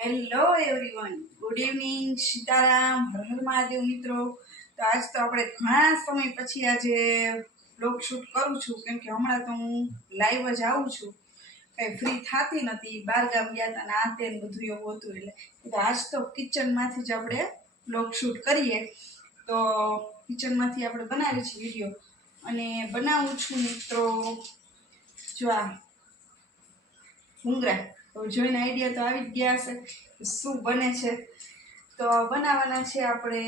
Hello everyone, good evening, Sitaram, Har Har Mahadev મિત્રો. તો આજ તો આપણે ઘણા સમય પછી આજે બ્લોગ શૂટ કરું છું, કેમ કે હમણાં તો હું લાઈવ જ આવું છું, કંઈ ફ્રી થતી નથી. બહાર ગામ ગયા હતા ને આ તે બધું એવું હતું, એટલે આજ તો કિચનમાંથી જ આપણે બ્લોગ શૂટ કરીએ. તો કિચનમાંથી આપણે બનાવીએ છીએ વિડીયો, અને બનાવું છું મિત્રો જો આ ભૂંગળા. તો જોઈને આઈડિયા તો આવી જ ગયા હશે શું બને છે. તો બનાવવાના છે આપણે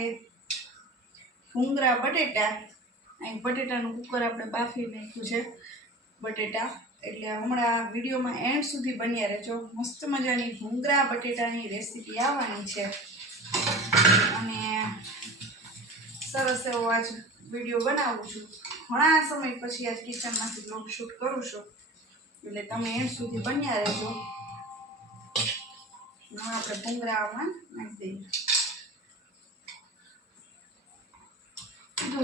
ભૂંગળા બટેટા. અહીં બટેટાનું કુકર આપણે બાફી નાખ્યું છે બટેટા, એટલે હમણાં વિડીયોમાં એન્ડ સુધી બન્યા રહેજો. મસ્ત મજાની ભૂંગળા બટેટાની રેસીપી આવવાની છે, અને સરસ એવો આજ વિડીયો બનાવું છું. ઘણા સમય પછી આજ કિચનમાંથી બ્લોગ શૂટ કરું છું, એટલે તમે એન્ડ સુધી બન્યા રહેજો. આપણે ભૂંગળામાં નાખી દઈએ.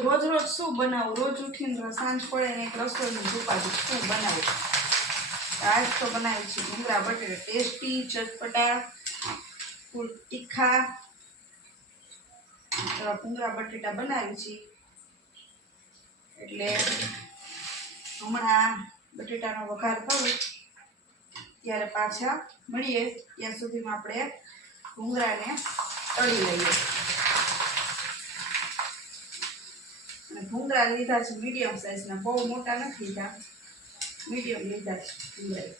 રોજ રોજ શું બનાવું, રોજ ઉઠીને સાંજ પડે ને એક રસોઈનું ઝુપાડું શું બનાવું. આજ તો બનાવી છે ભૂંગળા બટેટા, ટેસ્ટી, ચટપટા, ફૂલ તીખા. ભૂંગળા બટેટા બનાવી છે, એટલે હમણાં બટેટાનો વઘાર કરું ત્યારે પાછા મળીએ. ત્યાં સુધીમાં આપણે ભૂંગળાને તળી લઈએ. અને ભૂંગળા લીધા છે મીડિયમ સાઇઝના, બહુ મોટા નથી લીધા, મીડિયમ લીધા છે ભૂંગળા.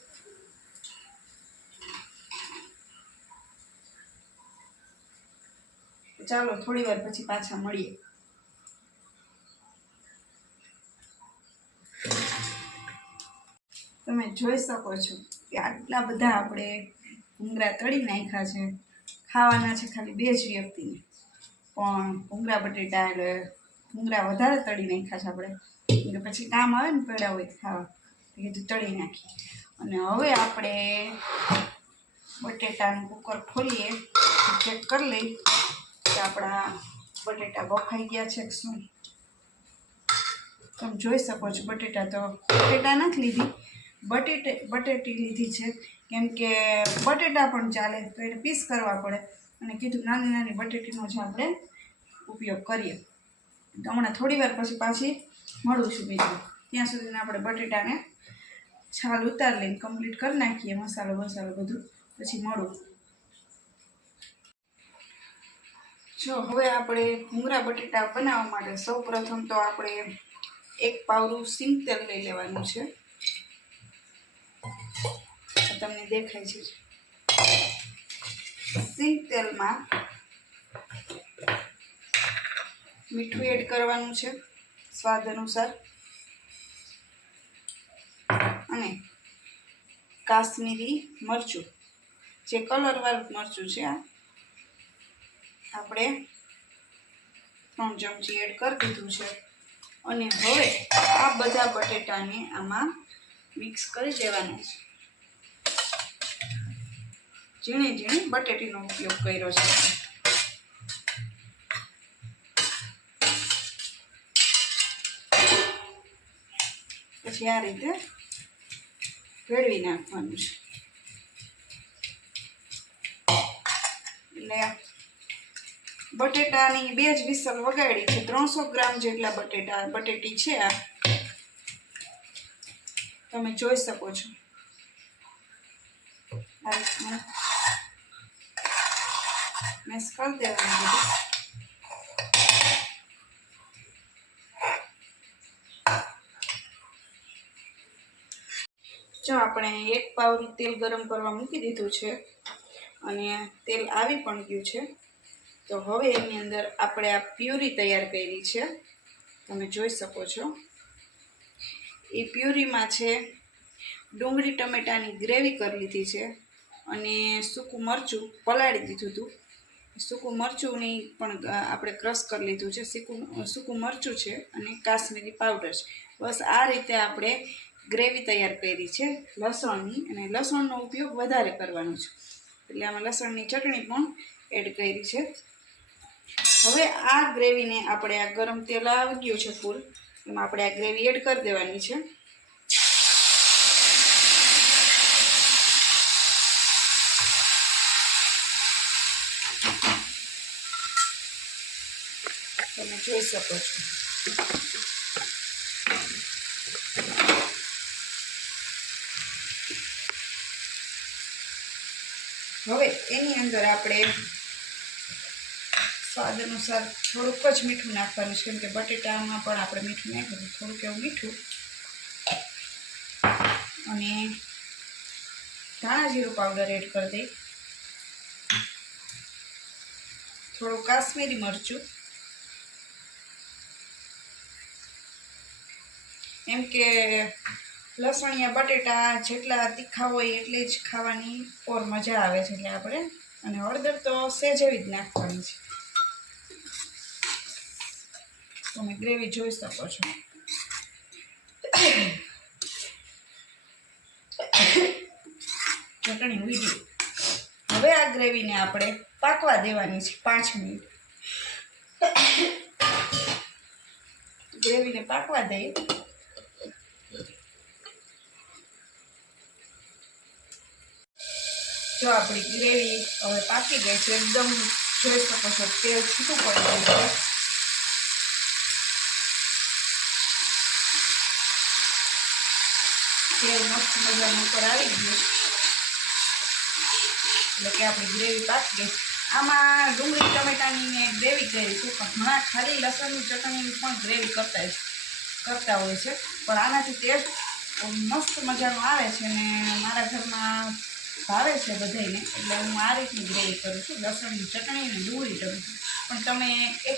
ચાલો થોડી વાર પછી પાછા મળીએ. તમે જોઈ શકો છો કે આટલા બધા આપણે ભૂંગળા તળી નાખ્યા છે. ખાવાના છે ખાલી 2 જ વ્યક્તિને, પણ ભૂંગળા બટેટા એટલે ભૂંગળા વધારે તળી નાખ્યા છે આપણે, કે પછી કામ આવે ને પડ્યા હોય ખાવા, તો કીધું તળી નાખીએ. અને હવે આપણે બટેટાનું કુકર ખોલીએ, ચેક કરી લઈ કે આપણા બટેટા બફાઈ ગયા છે કે શું. તમે જોઈ શકો છો બટેટા તો બટેટા નથી લીધી, બટેટી લીધી છે, કેમ કે બટેટા પણ ચાલે તો એને પીસ કરવા પડે, અને કીધું નાની નાની બટેટીનો જ આપણે ઉપયોગ કરીએ. તો હમણાં થોડી વાર પછી પાછી મળું છું બીજું. ત્યાં સુધીને આપણે બટેટાને છાલ ઉતારી લઈને કમ્પ્લીટ કરી નાખીએ, મસાલો બધું, પછી મળું. જો હવે આપણે ભૂંગળા બટેટા બનાવવા માટે સૌ પ્રથમ તો આપણે 1 પાવરું સિંગ તેલ લઈ લેવાનું છે. તમને દેખાય છે, સિંગ તેલમાં મીઠું એડ કરવાનું છે સ્વાદ અનુસાર, અને કાશ્મીરી મરચું, જે કલરવાળું મરચું છે, આ આપણે 3 ચમચી એડ કરી દીધું છે. અને હવે આ બધા બટેટાને આમાં મિક્સ કરી દેવાના છે. ઝીણી ઝીણી બટેટીનો ઉપયોગ કર્યો છે. પછી આ રીતે ભેળવી નાખવાનું છે. એટલે બટેટાની 2 જ વિસલ વગાડી છે. 300 ગ્રામ જેટલા બટેટી છે આ, તમે જોઈ શકો છો. મેશ કરી દેવાનું બધું. જો આપણે 1 પાવરું તેલ ગરમ કરવા મૂકી દીધું છે, અને તેલ આવી પણ ગયું છે. તો હવે એની અંદર આપણે આ પ્યુરી તૈયાર કરી છે, તમે જોઈ શકો છો. એ પ્યુરીમાં છે ડુંગળી ટમેટાની ગ્રેવી કરી લીધી છે, અને સૂકું મરચું પલાળી દીધું હતું. સૂકું મરચુંની પણ આપણે ક્રશ કરી લીધું છે. સૂકું મરચું છે અને કાશ્મીરી પાવડર છે. બસ આ રીતે આપણે ગ્રેવી તૈયાર કરી છે લસણની, અને લસણનો ઉપયોગ વધારે કરવાનો છે, એટલે આમાં લસણની ચટણી પણ એડ કરી છે. હવે આ ગ્રેવીને આપણે આ ગરમ તેલ આવી ગયું છે ફૂલ, એમાં આપણે આ ગ્રેવી એડ કરી દેવાની છે. જોઈ શકો છો. હવે એની અંદર આપણે સ્વાદ અનુસાર થોડુંક જ મીઠું નાખવાનું છે, કેમ કે બટેટામાં પણ આપણે મીઠું નાખ્યું, થોડુંક એવું મીઠું અને ધાણા જીરું પાવડર એડ કરી દઈ, થોડું કાશ્મીરી મરચું, એમ કે લસણિયા બટેટા જેટલા તીખા હોય એટલી જ ખાવાની ઓર મજા આવે છે, એટલે આપણે અને હળદર તો સહેજ એવી જ નાખવાની છે. તમે ગ્રેવી જોઈ શકો છો. ચટણી વીધી. હવે આ ગ્રેવીને આપણે પાકવા દેવાની છે 5 મિનિટ. ગ્રેવીને પાકવા દઈએ. જો આપણી ગ્રેવી હવે પાકી ગઈ છે, એકદમ જોઈ શકો છો તેલ છૂટું પડી ગયું છે. તેલ મસ્ત મજાનું ઉપર આવી ગયું, એટલે કે આપણી ગ્રેવી પાકી ગઈ. આમાં ડુંગળી ટમેટાની મેં ગ્રેવી કરી છે, પણ ઘણા ખાલી લસણની ચટણીની પણ ગ્રેવી કરતા હોય છે, પણ આનાથી ટેસ્ટ મસ્ત મજાનો આવે છે અને મારા ઘરમાં ભાવે છે બધાને, એટલે હું આ રીતની ગ્રેવી કરું છું, લસણની ચટણી અને ડુંગળી ટમેટા. પણ તમે